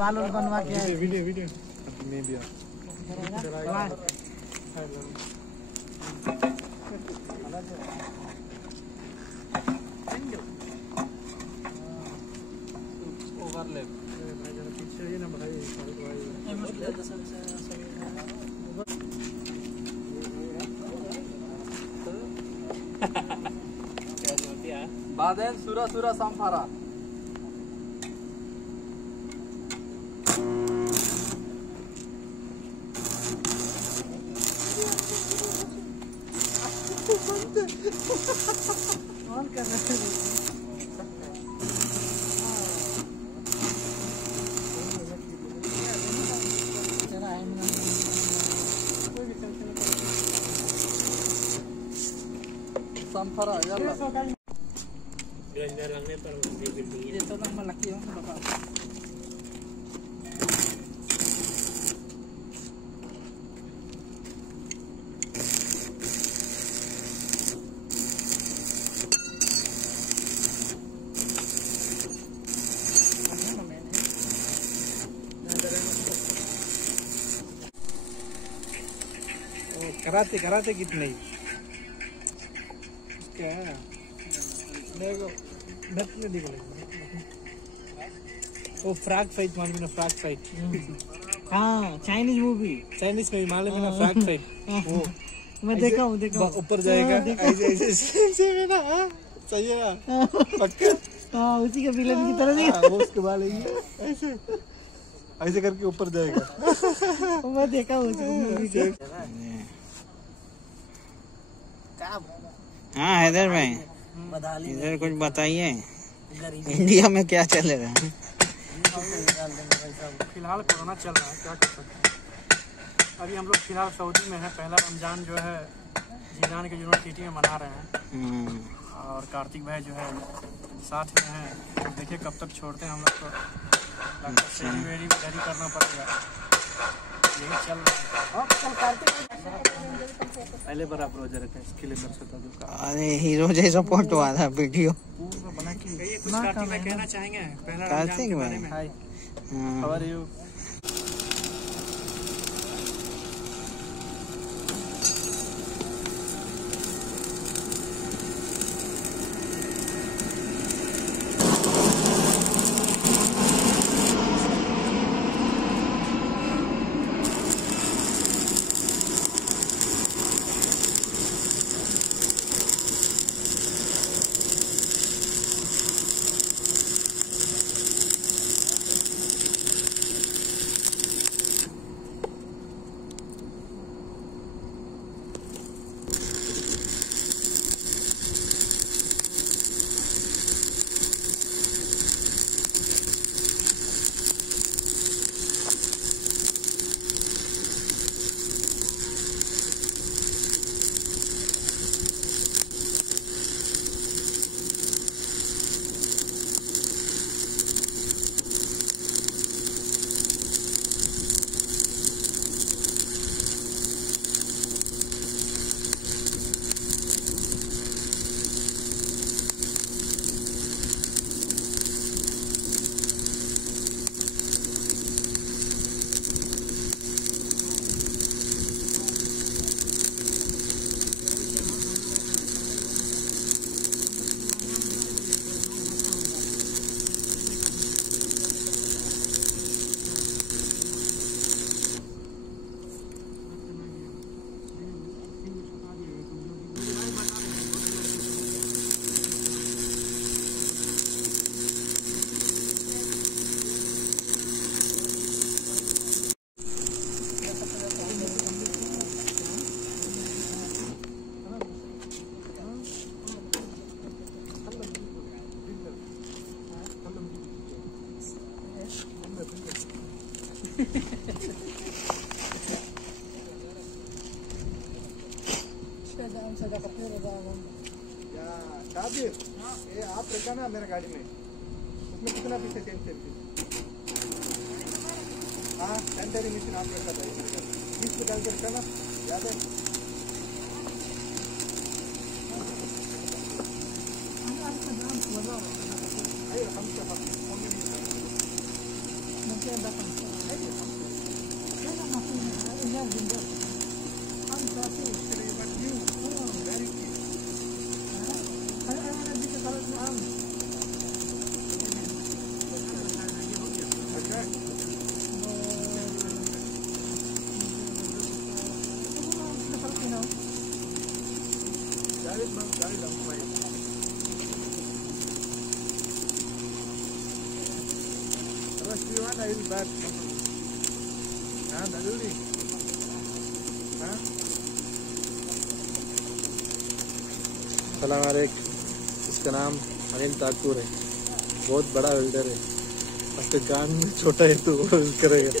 बाल बनवा के वीडियो वीडियो में भी ओवरलैप पीछे ही ना भाई बादेन सुरा सुरा संफारा ऑन करना है संफारा याला लगने पर ये तो nama laki yang berapa कराते कराते कितने क्या देखो नट में दिख रहा वो फ्रैग फाइट मालूम है ना फ्रैग फाइट हाँ चाइनीज मूवी चाइनीज में मालूम है ना फ्रैग फाइट वो मैं देखा हूँ ऊपर जाएगा ऐसे ऐसे में ना सही है पक्का हाँ उसी के विलन की तरह नहीं वो उसके बाल ऐसे ऐसे करके ऊपर जाएगा मैं देखा हूँ हाँ हैदर भाई इधर कुछ बताइए इंडिया में क्या चल रहा है। फिलहाल कोरोना चल रहा है, क्या कर सकते हैं। अभी हम लोग फिलहाल सऊदी में हैं। पहला रमजान जो है जीजान के यूनिवर्सिटी में मना रहे हैं और कार्तिक भाई जो है साथ में हैं। देखिए कब तक छोड़ते हैं हम लोग को। वेरी करना पड़ेगा, यही चल रहा है। कल कार्तिक पहले बार आप रोजा रखा इसके लिए कर सकता हूँ। अरे हीरो जैसा फोटो आ था वीडियो पूरा बना के कुछ कार्तिक में कहना चाहेंगे पहला कार्तिक के बारे में। Hi how are you. Kabir, ये आप रखा ना मेरे गाड़ी में, उसमें कितना पीछे चेंज करके? हाँ, सेंटरी मशीन आप रखा था, बीच में डाल कर रखा ना, याद है? सलाम अलैक, इसका नाम अनिल ठाकुर है, बहुत बड़ा वेल्डर है। उसके गान में छोटा है तो वो करेगा।